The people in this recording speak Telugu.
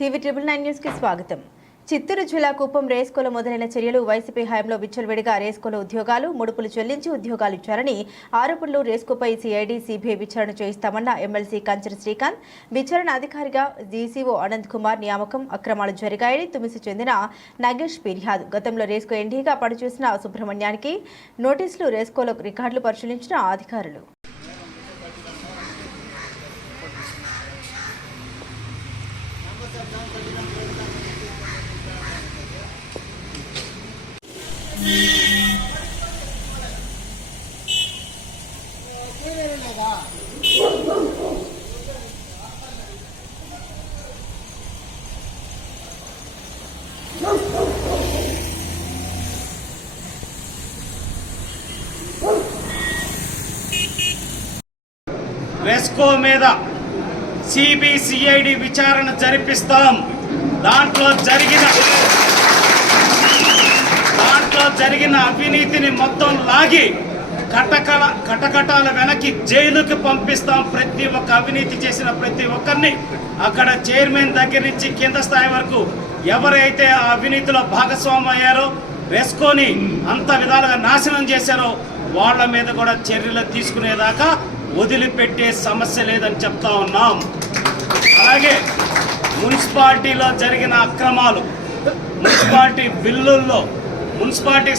టీవీ ట్రిపుల్ నైన్ న్యూస్కి స్వాగతం. చిత్తూరు జిల్లా కుప్పం రేస్కోలో మొదలైన చర్యలు వైసీపీ హయాంలో విచ్చలవిడిగా రేస్కోలో ఉద్యోగాలు ముడుపులు చెల్లించి ఉద్యోగాలు ఇచ్చారని ఆరోపణలు రేస్కోపై సిఐడి సిబిఐ విచారణ చేయిస్తామన్న ఎమ్మెల్సీ కంచర్ శ్రీకాంత్ విచారణ అధికారిగా డీసీఓ అనంత్ కుమార్ నియామకం అక్రమాలు జరిగాయని తుమిసి చెందిన నగేష్ ఫిర్యాదు. గతంలో రేస్కో ఎండీగా పనిచేసిన సుబ్రహ్మణ్యానికి నోటీసులు రేస్కోలో రికార్డులు పరిశీలించిన అధికారులు. రెస్కో మీద సిబిసిఐడి విచారణ జరిపిస్తాం. దాంట్లో జరిగిన దాంట్లో జరిగిన అవినీతిని మొత్తం లాగి కటకల కటకటాల వెనక్కి జైలుకి పంపిస్తాం. ప్రతి ఒక్క అవినీతి చేసిన ప్రతి ఒక్కరిని అక్కడ చైర్మన్ దగ్గర నుంచి కింద స్థాయి వరకు ఎవరైతే ఆ అవినీతిలో భాగస్వామి అయ్యారో వేసుకొని అంత విధాలుగా నాశనం చేశారో వాళ్ళ మీద కూడా చర్యలు తీసుకునేదాకా వదిలిపెట్టే సమస్య లేదని చెప్తా ఉన్నాం. అలాగే మున్సిపాలిటీలో జరిగిన అక్రమాలు మున్సిపాలిటీ బిల్లుల్లో మున్సిపాలిటీ